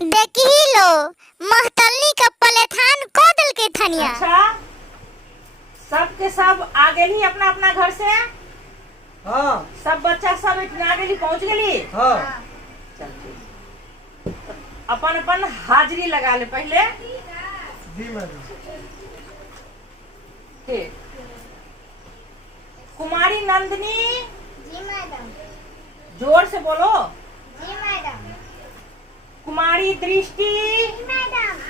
देखी लो महतलनी का पलेथान को दल के थनिया। अच्छा सब के सब आ गेली अपना अपना घर से। हाँ सब बच्चा सब इतना गेली पहुंच गेली। हाँ चल ठीक। अपन अपन हाजिरी लगा ले पहले। जी मैडम। ठीक। कुमारी नंदिनी। जी मैडम। जोर से बोलो। जी मैडम। कुमारी दृष्टि। जी मैडम।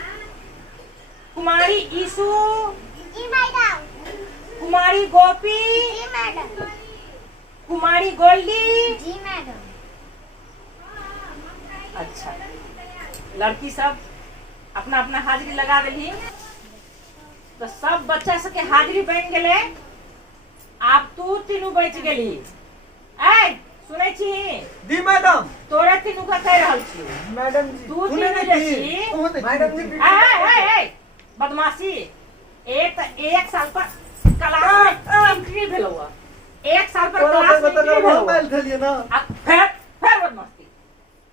कुमारी ईसु। जी मैडम। कुमारी गोपी। जी मैडम। कुमारी गोल्डी। जी मैडम। अच्छा लड़की सब अपना अपना हाजिरी लगा देली। तो सब बच्चा सबके हाजिरी बन गेले। आप तू तीनू बच गेली। ऐ सुनै छी जी मैडम। तोरे तीनू का कह रहल छी। मैडम जी तू सुने तीनू नहीं जे थी। छी मैडम जी ऐ बदमाशी। एक साल पर क्लास में एंट्री भेलो हुआ। एक साल पर क्लास में एंट्री भेलो हुआ। थलिए ना। आ फिर बदमाशी।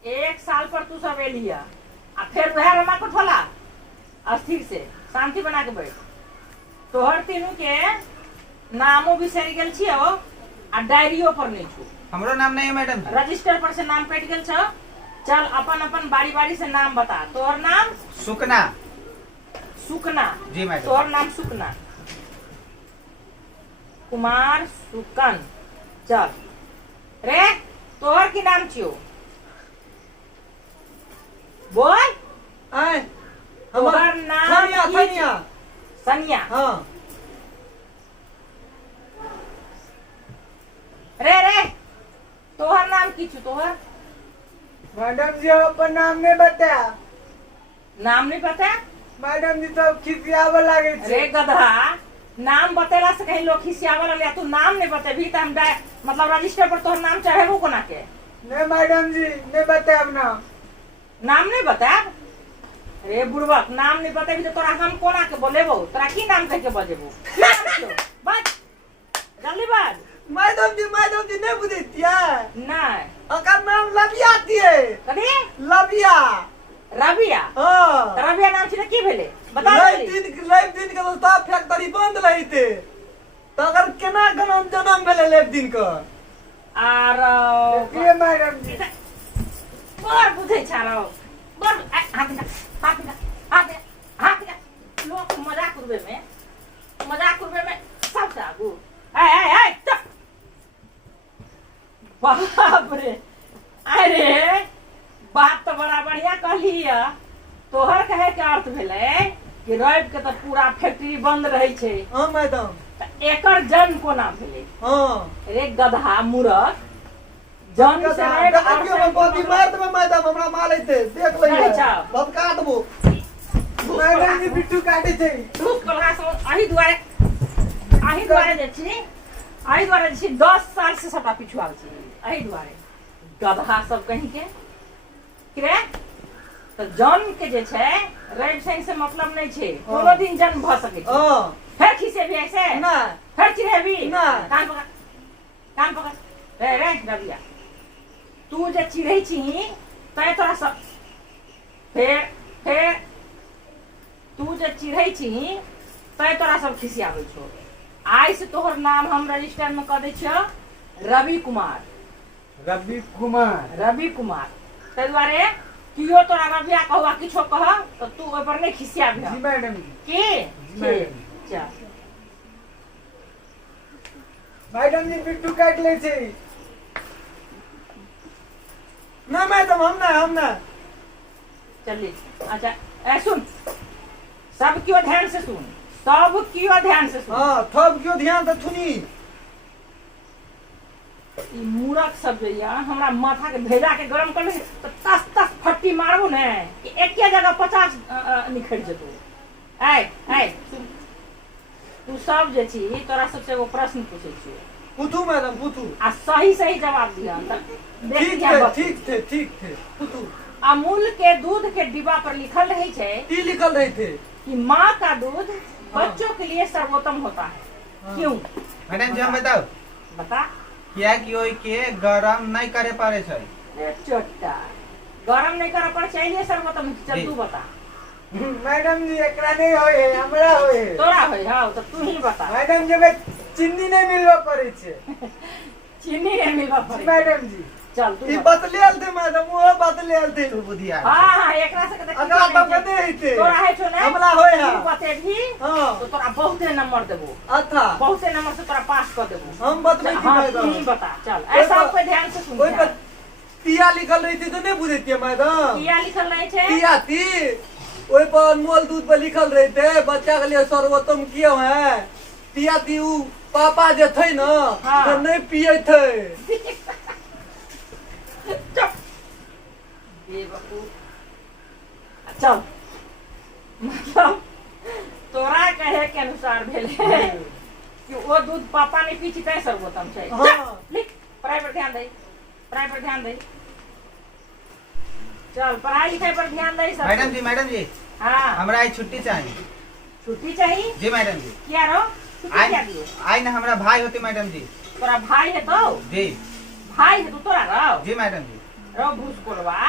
एक साल पर तू सब एलिया आ फिर वह रमा को ठोला। अस्थिर से शांति बना के बैठ। तोहर तीनू के नामो बिसरि गेल छियो आ डायरियो पर नहीं छु। हमरो नाम नहीं है मैडम। रजिस्टर पर से नाम कट गेल छ। चल अपन अपन बारी बारी से नाम बता। तोहर नाम सुकना। सुकना। जी मैडम। तोहर नाम सुकना। कुमार सुकन। चल रे तोहर की नाम छियो बोल। आए तोहर नाम थनिया की थनिया। सनिया। हाँ रे तोहर नाम की छु। तोहर मैडम जी अपन नाम नहीं बताया। नाम नहीं पता। मैडम जी सब खिसियावे लागे रे छे। गधा नाम बतेला से कहीं लोग खिसियावे लगले। तू नाम नहीं बतेबी त हम मतलब रजिस्टर पर तोहर नाम चढ़ेबो कोना के। नहीं मैडम जी नहीं बताया ना। नाम नहीं बता। रे बुड़बक नाम नहीं बतेबी तो तोरा हम कोना के बोलेबो। तोरा की नाम कह के बजेबो। की नाम छियो बात जल्दी बात। मैडम जी नहीं बुझतिया। नहीं ओकर नाम लबिया थिए। कभी लबिया। रबिया। हाँ रबिया नाम छिने की भेले बता लाइव जल्दी। दिन के तो सब फैक्ट्री बंद रही थे। तो अगर केना जन्म भेले लाइव दिन का। आर ये मैडम जी बर बुझे छारो बर हाथ निकाल हाथ निकाल हाथ निकाल हाथ निकाल। लोग मजाक उड़बे में सबसे आगू। ए चुप। बाप रे अरे बात तो बड़ा बढ़िया कहली है। तोहर कहे के अर्थ भेले कि रवि के तो पूरा फैक्ट्री बंद रहे छे। हाँ मैडम। त एकर जन्म कोना भेले। हाँ रे गधा मूर्ख जन्म से रवि और बॉडी मार दे मैडम हमरा मारे थे देख नहीं लइए। जाओ। बस काट दो। मैडम जी बिट्टू काटे छे। धूप कलहा से अही दुआरे जे छी 10 साल से सबटा पिछुआल छी। अही दुआरे गधा सब कहीं के रे। तो जन्म के जे छे रवि शनि से मतलब नहीं छे। कोनो दिन जन्म भ सके छे। हाँ फिर खिसे भी ऐसे ना फिर चिढ़ेबी। ना। कान पकड़ रे रबिया तू जे चिढ़ै छी तै तोरा सब फिर तू जे चिढ़ै छी तै तोरा सब खिसियाबै छौ। आइ से तोहर नाम हम रजिस्टर में कह दै छियो रवि कुमार। रवि कुमार तै दुआरे कियो तोरा रबिया कहवा किछो कह तो तू ओइ पर नहीं खिसियाबी। जी मैडम जी। की मैडम। चल मैडम जी बिट्टू काट ले छे। ना मैडम हम ना। चलिए अच्छा ऐ सुन सब क्यों ध्यान से सुन। सब क्यों ध्यान से सुन। हाँ थब क्यों ध्यान से सुनी। ई मूरख सब जे या हमरा माथा के भेजा के गरम कर तो तस फट्टी मारबो ने कि एक जगह 50 निखड़ जतो। ऐ तू सब जे छी तोरा सबसे एगो प्रश्न पूछै छी। पूछू मैडम पूछू। आ सही जवाब दिया त ठीक थे पूछू। अमूल के दूध के डिब्बा पर लिखल रही छे की लिखल रहे थे कि माँ का दूध बच्चों के लिए सर्वोत्तम होता है। क्यों मैडम जी हम बताओ बता। क्या कि ओई के गरम नहीं करे पारे छै। चोटा गरम नहीं करा पर चाहिए सर तुम चल तू बता। मैडम जी एकरा नहीं होए हमरा होए तोरा होय हां तो तू ही बता। मैडम जी में चीनी नहीं मिलवा करे छे चीनी नहीं मिलवा पड़े मैडम जी चल तू ई बतले आल थे मैडम वो बतले आल थे तू बुधिया हां एकरा से कहते अगला तो कदे हिते तोरा है छो ना हमला होय तू हा बते भी हां तो तोरा बहुते नंबर देबो अच्छा बहुते नंबर से तोरा पास कर देबो। हम बतबै छी हां तू ही मैडम बता चल ऐसा पे ध्यान से सुन। ओइ पर तिया लिखल रही थी तो नहीं बुझेतिए मैडम किया लिखल नहीं छे तिया थी ओइ पर अनमोल दूध पर लिखल रहे थे बच्चा के लिए सर्वोत्तम किए हैं तिया थी उ पापा जे थे ना हाँ। तो नहीं पिए थे चुप बेवकूफ। चल मतलब तोरा कहे के अनुसार भेले कि वो दूध पापा ने पीछे तय सर्वोत्तम छै। हाँ। लिख पढ़ाई पर ध्यान दे पढ़ाई पर ध्यान दे चल पढ़ाई लिखाई पर ध्यान दे सब। मैडम जी हाँ हमरा आज छुट्टी चाहिए। छुट्टी चाहिए जी मैडम जी क्या रो छुट्टी क्या दियो आई ना हमरा भाई होते मैडम जी। तोरा भाई है तो जी भाई है तो तोरा रहो जी मैडम जी रो भूसकोलवा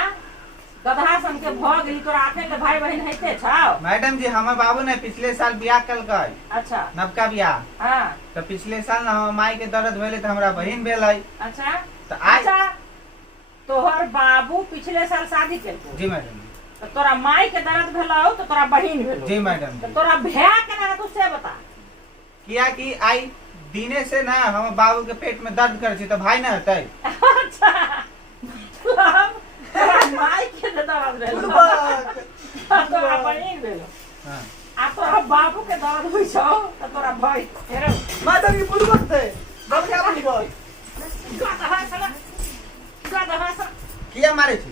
गधा सन के भ गेली तोरा आखे के भाई बहन हैते छाओ। मैडम जी हमार बाबू ने पिछले साल बियाह कल गए अच्छा नवका बियाह हाँ तो पिछले साल ना हमर माई के दर्द भेले तो हमरा बहिन भेल है अच्छा तो आज अच्छा तोहर बाबू पिछले साल शादी केलको जी मैडम जी तो तोरा माई के दर्द भेलो तो तोरा बहिन भेलो जी मैडम तो जी तोरा भैया के ना तू से बता। किया कि आई दिने से ना हमर बाबू के पेट में दर्द करे छी तो भाई ना होते। अच्छा मतलब तोरा माई के दर्द भेलो तोरा बहिन भेलो हां आ तोरा बाबू के दर्द होइ छौ तो तोरा भाई हेरो मैडम ये पूर्वक थे बड़का पूर्वक गधा सन किया मारे छी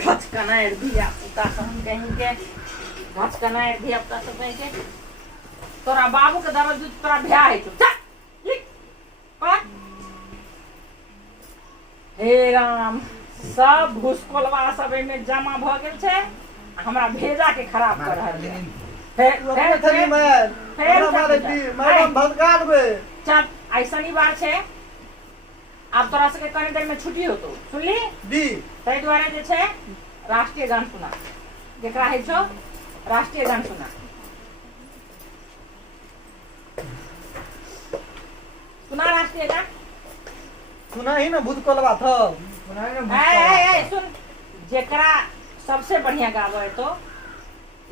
घच कनाएर दिया पुता सन कहीं के घच कनाएर दिया पुता सब कहीं के तोरा बाबू के दर्द तोरा भ्या है तो चल लिख पढ़। हे राम सब भूसकोलवा सब में जमा भ गेल छै हमरा भेजा के खराब कर रहल है। रखने थली मैड फेर हमारे चल दी जा। मैडम भटकाट में चल आई शनिवार छै अब तोरा सबके कनी देर में छुट्टी होतो सुनली दी ताहि दुआरे जे छै राष्ट्रीय गान सुना जेकरा है छो राष्ट्रीय गान सुना सुना राष्ट्रीय गान सुना ही ना भूत कोलवा था सुना ही ना ए सुन जेकरा सबसे बढ़िया गावे तो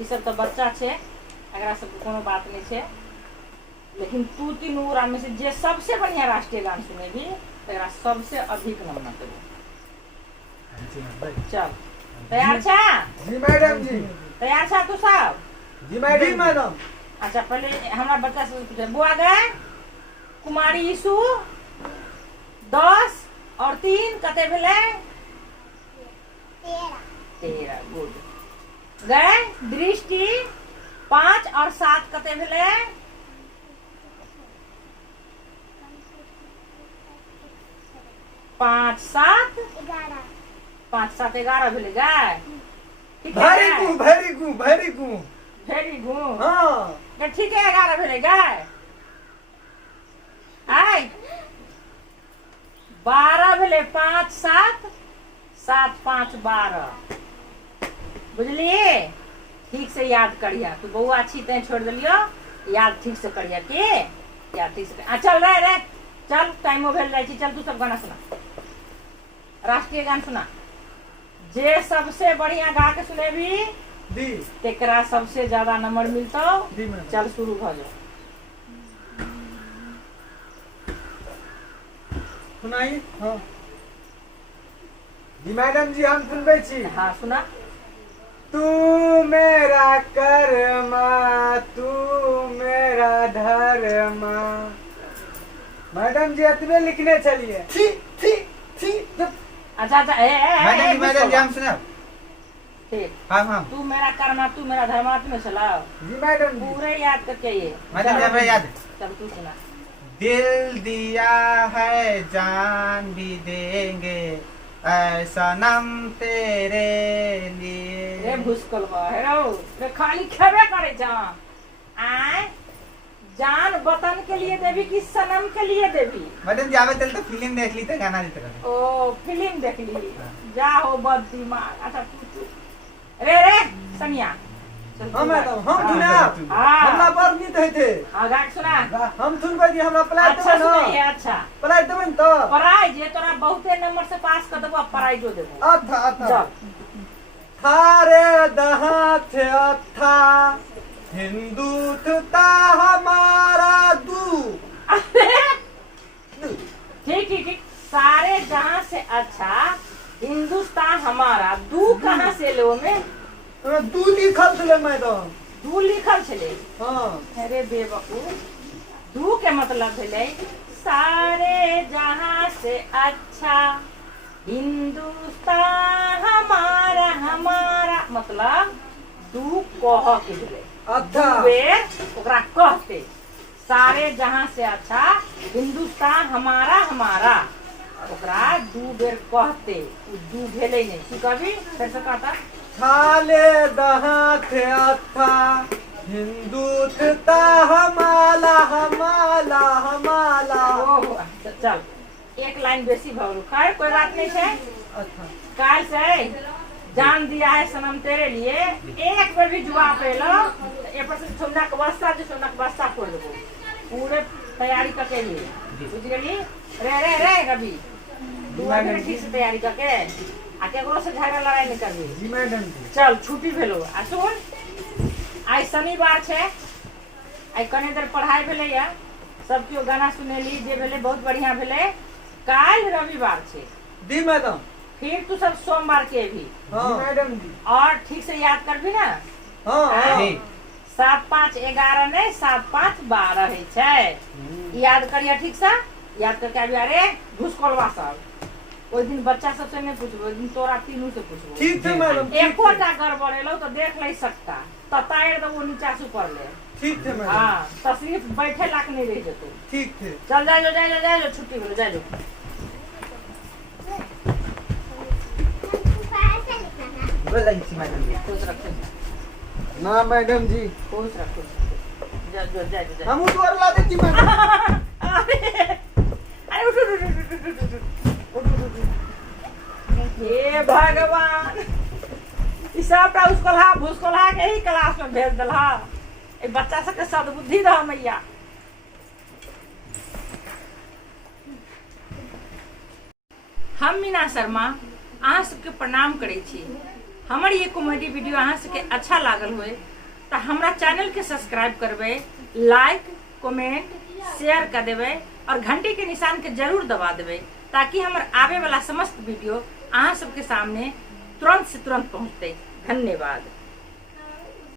ई सब तो बच्चा छे एकरा सब कोनो बात नहीं छे लेकिन तू तीन ओरा में से जे सबसे बढ़िया राष्ट्रीय गान सुनेगी तेरा सबसे अधिक नंबर देबो। चल तैयार छा जी मैडम जी तैयार छा तू सब जी मैडम अच्छा पहले हमरा बच्चा से पूछे बुआ गए कुमारी यीशु 10 और 3 कते भेले 13 गुड गए दृष्टि 5 और 7 कते भेले 5 7 5 7 11 भेले गए ठीक है वेरी गुड वेरी गुड हां ठीक है 11 भेले गए आई 12 भेले 5 7 7 5 12 बुझलिए ठीक से याद करिया तू बउआ छी ते छोड़ दिलियो याद ठीक से करिया के याद ठीक से चल रे चल टाइमो भेल जाय छी चल तू सब गाना सुना राष्ट्रीय गान सुना जे सबसे बढ़िया गा के सुनेबी दी तेकरा सबसे ज्यादा नंबर मिलतो दी मैडम चल शुरू भ जाओ सुनाई हां जी मैडम जी हम सुनबे छी हाँ सुना तू मेरा कर्मा तू मेरा धर्मा मैडम जी इतने लिखने चलिए अच्छा मैडम जी हम सुना ठीक हां तू मेरा कर्मा तू मेरा धर्मा में चलाओ जी मैडम जी पूरे याद करके ये मैडम जी हमरा याद है। चल तू सुना दिल दिया है जान भी देंगे ऐसा नम तेरे रे लिए भूसकोलवा हेरो रे खाली खेबे करे जा आय जान वतन के लिए देवी कि सनम के लिए देवी? मैडम जावे चल तो फिल्म देख ली तो गाना देते रहे। ओ फिल्म देख ली, जा हो बद दिमाग। अच्छा तू रे रे सनिया चल हाँ मैडम, हम हाँ, सुना हाँ। हमरा पर नहीं थे थे हाँ गाक सुना। हम सुनबे जी हमरा प्लाई अच्छा देबे सुनाई ना है। अच्छा प्लाई देबे न तो पढ़ाई जे तोरा बहुते नंबर से पास कर देबो, पढ़ाई जो देबो। अच्छा अच्छा जा थारे दहा थे अथा हिंदू था हमारा दू। ठीक ठीक ठीक। सारे जहाँ से अच्छा हिंदुस्तान हमारा। दू कहाँ से लो में? दू लिखल छले मैडम। दू लिखल छले। हाँ अरे बेवकूफ, दू के मतलब भेले सारे जहाँ से अच्छा हिंदुस्तान हमारा। हमारा मतलब दू कह के भेले। अच्छा दू बेर ओकरा कहते सारे जहाँ से अच्छा हिंदुस्तान हमारा हमारा, ओकरा दू बेर कहते। उ दू भेले नहीं। तू कभी फिर से कहता थाले दहा थे अथा हिंदू था हमारा हमारा हमारा। ओहो, चल एक लाइन बेसी भर। खैर कोई बात नहीं है। अच्छा काल से जान दिया है सनम तेरे लिए। एक बार भी जुआ पे लो ए पर से सोना का बस्ता जो सोना का बस्ता खोल देबो। पूरे तैयारी करके लिए बुझ गेली? रे रे रे रवि तू अभी ठीक से तैयारी करके आ केकरो से झगड़ा लड़ाई नहीं करबी। जी मैडम जी। चल छुट्टी भेलो। आ सुन आज शनिवार छे, आई कने देर पढ़ाई भेले या सब केओ गाना सुनेली जे भेले बहुत बढ़िया भेले। काल रविवार छे जी मैडम। फिर तू सब सोमवार के भी हाँ मैडम जी। और ठीक से याद कर भी ना। हाँ हाँ 7 5 11 नहीं 7 5 12 है छे। याद करिया ठीक से। याद करके अभी अरे घुसकोलवा सब ओइ दिन बच्चा सबसे नहीं पूछबो, ओइ दिन तोरा तीनों से पूछबो। ठीक है मैडम। एको टा गड़बड़ेलो तो देख नहीं सकता तताएर दो वो नीचा से ऊपर ले। ठीक है मैडम। हाँ तो सिर्फ बैठे लाक नहीं रह जतो। ठीक है। चल जा छुट्टी भेलो जा। बोला जी मैडम जी। खुश रखो ना मैडम जी खुश रखो। जा हम उठवर ला देती मैडम। अरे उठ। हे भगवान ई सबटा उसकोल्हा भूसकोल्हा के ही क्लास में भेज देलहा। ए बच्चा सबके सद्बुद्धि दह मैया। हम मीना शर्मा अहाँ सबके प्रणाम करै छी। हमर ये कॉमेडी वीडियो अहाँ सबके अच्छा लागल होय तो हमरा चैनल के सब्सक्राइब करबै, लाइक कमेंट शेयर कर देबै और घंटी के निशान के जरूर दबा देबै ताकि हमर आवे वाला समस्त वीडियो अहाँ सबके सामने तुरंत से तुरंत पहुँचते। धन्यवाद।